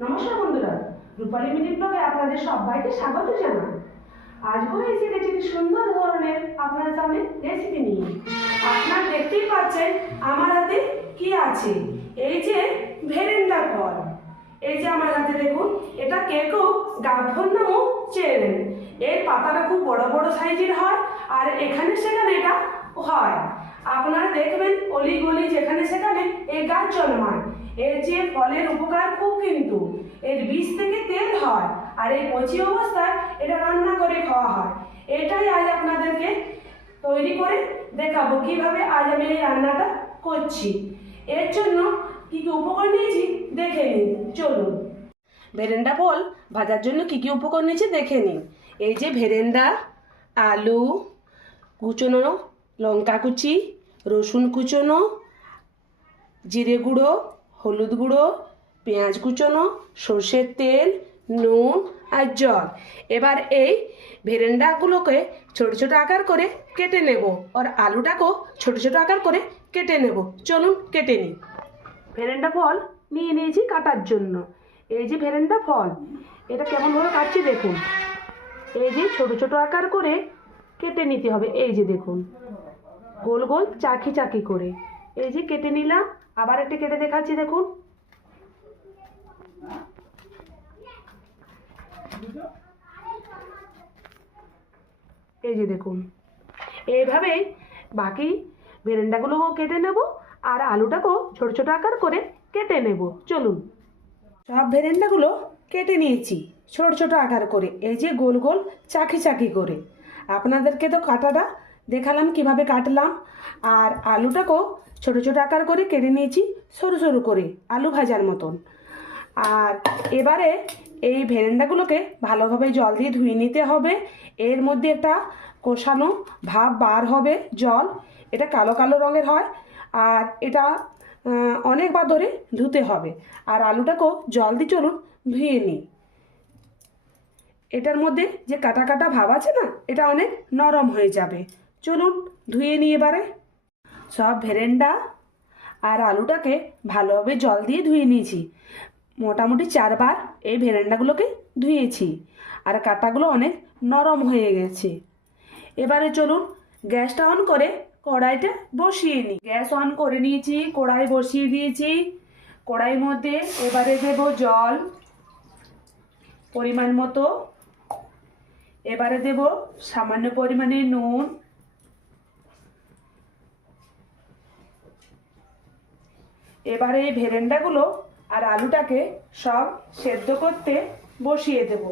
নমস্কার বন্ধুরা, রূপালী মিনি ব্লগে আপনাদের সবাইকে স্বাগত জানাই। আজও এসে গেছি একটি সুন্দর ধরনের আপনাদের সামনে রেসিপি নিয়ে। আপনারা দেখতেই পাচ্ছেন আমার হাতে কি আছে। এই যে ভেরেন্ডা ফল, এই যে আমার হাতে দেখুন, এটা কেউ গাভ্ভর নামও চেনেন। এর পাতাটা খুব বড় বড় সাইজের হয়, আর এখানে সেখানে এটা হয়। আপনারা দেখবেন অলি গলি যেখানে সেখানে এই গাছ জন্মায়। এর যে ফলের উপকার খুব, কিন্তু এর বীজ থেকে তেল হয়, আর এই কচি অবস্থায় এটা রান্না করে খাওয়া হয়। এটাই আজ আপনাদেরকে তৈরি করে দেখাবো কিভাবে আজ আমি এই রান্নাটা করছি। এর জন্য কি কি উপকরণ নিয়েছি দেখে নিন, চলুন। ভেরেন্ডা ফল ভাজার জন্য কি কি উপকরণ নিয়েছি দেখে নিন। এই যে ভেরেন্ডা, আলু কুচনো, লঙ্কা কুচি, রসুন কুচনো, জিরে গুঁড়ো, হলুদ গুঁড়ো, পেঁয়াজ কুচনো, সর্ষের তেল, নুন আর জল। এবার এই ভেরেন্ডাগুলোকে ছোট ছোট আকার করে কেটে নেব, আর আলুটাকেও ছোট ছোট আকার করে কেটে নেব। চলুন কেটে নিই। ভেরেন্ডা ফল নিয়ে নিয়েছি কাটার জন্য। এই যে ভেরেন্ডা ফল, এটা কেমনভাবে কাটছি দেখুন। এই যে ছোট ছোট আকার করে কেটে নিতে হবে। এই যে দেখুন, গোল গোল চাকি চাকি করে এই যে কেটে নিলাম। আবার একটা কেটে দেখাচ্ছি দেখুন। এই যে দেখুন, এইভাবেই বাকি ভেরেন্ডাগুলোও কেটে নেব, আর আলুটাকেও ছোট ছোট আকার করে কেটে নেব। চলুন। সব ভেরেন্ডাগুলো কেটে নিয়েছি ছোট ছোট আকার করে, এই যে গোল গোল চাকি চাকি করে। আপনাদেরকে তো কাটাটা দেখালাম কিভাবে কাটলাম। আর আলুটাকেও ছোট ছোট আকার করে কেটে নিয়েছি সরু সরু করে, আলু ভাজার মতন। আর এবারে এই ভেরেন্ডাগুলোকে ভালোভাবে জল দিয়ে ধুয়ে নিতে হবে। এর মধ্যে একটা কষানো ভাব বার হবে জল, এটা কালো কালো রঙের হয়, আর এটা অনেকবার ধরে ধুতে হবে। আর আলুটাকেও জল দিয়ে চলুন ধুয়ে নিই। এটার মধ্যে যে কাটা কাটা ভাব আছে না, এটা অনেক নরম হয়ে যাবে। চলুন ধুয়ে নিই এবারে। সব ভেরেন্ডা আর আলুটাকে ভালোভাবে জল দিয়ে ধুয়ে নিয়েছি। মোটামুটি 4 বার এই ভেরেন্ডাগুলোকে ধুয়েছি, আর কাটাগুলো অনেক নরম হয়ে গেছে। এবারে চলুন গ্যাসটা অন করে কড়াইটা বসিয়ে নিই। গ্যাস অন করে নিয়েছি, কড়াই বসিয়ে দিয়েছি। কড়াইয়ের মধ্যে এবারে দেব জল পরিমাণ মতো। এবারে দেব সামান্য পরিমাণে নুন। এবারে এই ভেরেন্ডাগুলো আর আলুটাকে সব সেদ্ধ করতে বসিয়ে দেব।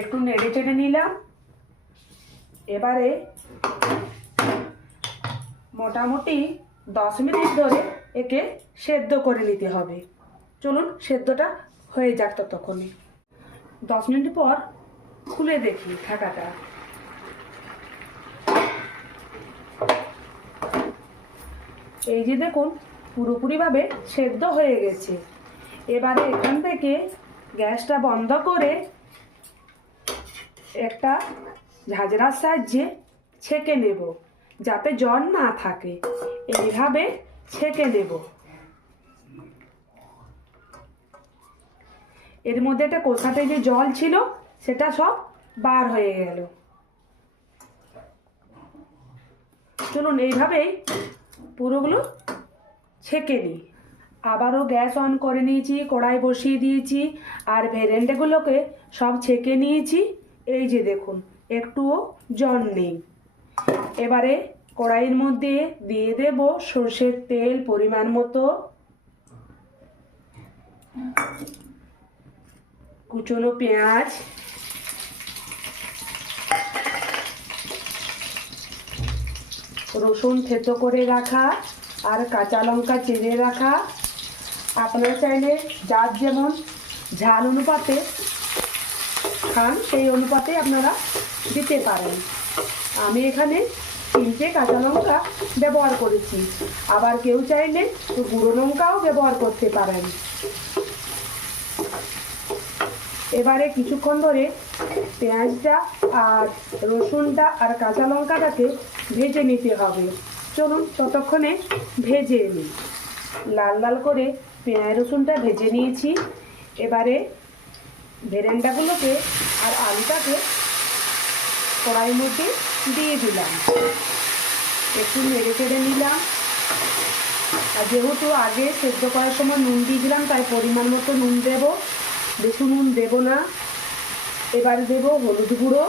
একটু নেড়ে চেড়ে নিলাম। এবারে মোটামুটি 10 মিনিট ধরে একে সেদ্ধ করে নিতে হবে। চলুন সেদ্ধটা হয়ে যাক ততক্ষণে। 10 মিনিট পর খুলে দেখি ঢাকাটা। এই যে দেখুন, পুরোপুরিভাবে সেদ্ধ হয়ে গেছে। এবারে এখান থেকে গ্যাসটা বন্ধ করে একটা ঝাঁঝরার সাহায্যে ছেঁকে নেব, যাতে জল না থাকে। এইভাবে ছেঁকে নেব। এর মধ্যে একটা কষাতে যে জল ছিল সেটা সব বার হয়ে গেল। চলুন এইভাবেই পুরোগুলো ছেঁকে নিই। আবারও গ্যাস অন করে নিয়েছি, কড়াই বসিয়ে দিয়েছি, আর ভেরেন্ডাগুলোকে সব ছেঁকে নিয়েছি। এই যে দেখুন, একটুও জল নেই। এবারে কড়াইয়ের মধ্যে দিয়ে দেব সর্ষের তেল পরিমাণ মতো, কুচনো পেঁয়াজ, রসুন থেতো করে রাখা, আর কাঁচা লঙ্কা চিড়ে রাখা। আপনারা চাইলে যার যেমন ঝাল অনুপাতে খান সেই অনুপাতে আপনারা দিতে পারেন। আমি এখানে 3টে কাঁচা লঙ্কা ব্যবহার করেছি, আবার কেউ চাইলে গুঁড়ো লঙ্কাও ব্যবহার করতে পারেন। এবারে কিছুক্ষণ ধরে পেঁয়াজটা আর রসুনটা আর কাঁচা লঙ্কাটাকে ভেজে নিতে হবে। চলুন ততক্ষণে ভেজে নিই। লাল লাল করে পেঁয়াজ রসুনটা ভেজে নিয়েছি। এবারে ভেরেন্ডাগুলোকে আর আলুটাকে কড়াইয়ের মধ্যে দিয়ে দিলাম, একটু নেড়ে চেড়ে নিলাম। আর যেহেতু আগে সেদ্ধ করার সময় নুন দিয়েছিলাম, তাই পরিমাণ মতো নুন দেব, বেশি নুন দেব না। এবার দেব হলুদ গুঁড়ো।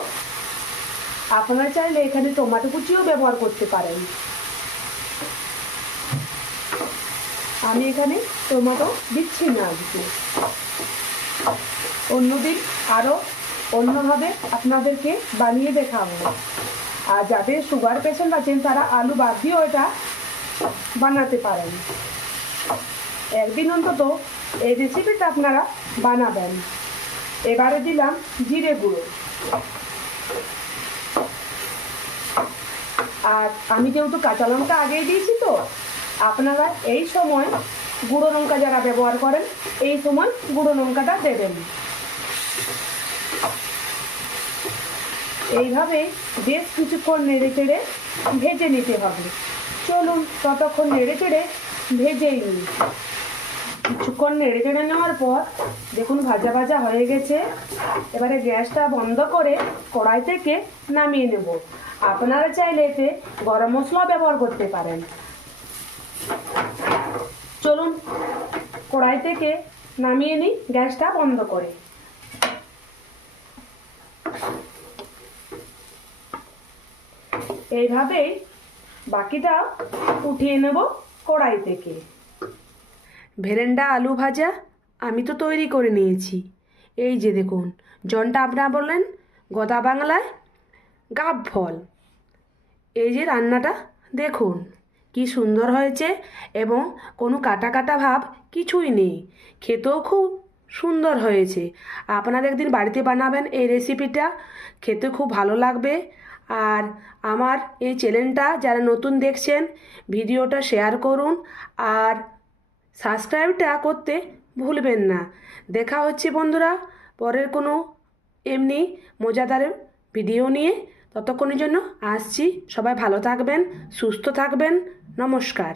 আপনারা চাইলে এখানে টমেটো কুচিও ব্যবহার করতে পারেন। আমি এখানে টমেটো দিচ্ছি না আজকে। অন্যদিন আরও অন্যভাবে আপনাদেরকে বানিয়ে দেখাবো। আর যাদের সুগার পেশেন্ট আছেন তারা আলু বাদ দিয়েও এটা বানাতে পারেন। একদিন অন্তত এই রেসিপিটা আপনারা বানাবেন। এবারে দিলাম জিরে গুঁড়ো। আর আমি যেহেতু কাঁচা লঙ্কা আগেই দিয়েছি, তো আপনারা এই সময় গুঁড়ো লঙ্কা যারা ব্যবহার করেন এই সময় গুঁড়ো লঙ্কাটা দেবেন। এইভাবে বেশ কিছুক্ষণ নেড়ে চেড়ে ভেজে নিতে হবে। চলুন ততক্ষণ নেড়ে চেড়ে ভেজেই নিই। কিছুক্ষণ নেড়ে চেড়ে নেওয়ার পর দেখুন ভাজা ভাজা হয়ে গেছে। এবারে গ্যাসটা বন্ধ করে কড়াই থেকে নামিয়ে নেব। আপনারা চাইলে এতে গরম মশলা ব্যবহার করতে পারেন। চলুন কড়াই থেকে নামিয়ে নিই গ্যাসটা বন্ধ করে। এইভাবেই বাকিটা উঠিয়ে নেব কড়াই থেকে। ভেরেন্ডা আলু ভাজা আমি তো তৈরি করে নিয়েছি। এই যে দেখুন, জনটা আপনারা বললেন গদা বাংলায় গাব ফল। এই যে রান্নাটা দেখুন কি সুন্দর হয়েছে, এবং কোনো কাটা কাটা ভাব কিছুই নেই। খেতেও খুব সুন্দর হয়েছে। আপনারা একদিন বাড়িতে বানাবেন এই রেসিপিটা, খেতে খুব ভালো লাগবে। আর আমার এই চ্যানেলটা যারা নতুন দেখছেন ভিডিওটা শেয়ার করুন আর সাবস্ক্রাইবটা করতে ভুলবেন না। দেখা হচ্ছে বন্ধুরা পরের কোনো এমনি মজাদার ভিডিও নিয়ে। ততক্ষণের জন্য আসছি। সবাই ভালো থাকবেন, সুস্থ থাকবেন। নমস্কার।